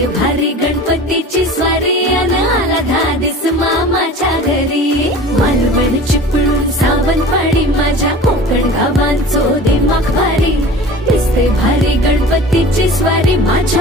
दिसते भारी गणपतीची स्वारी अन आला धादिस मामाच्या घरी। मालवण चिपळूण सावंतवाडी माझ्या कोकण गावांचो दिमाग भारी, दिसते भारी गणपतीची स्वारी माझ्या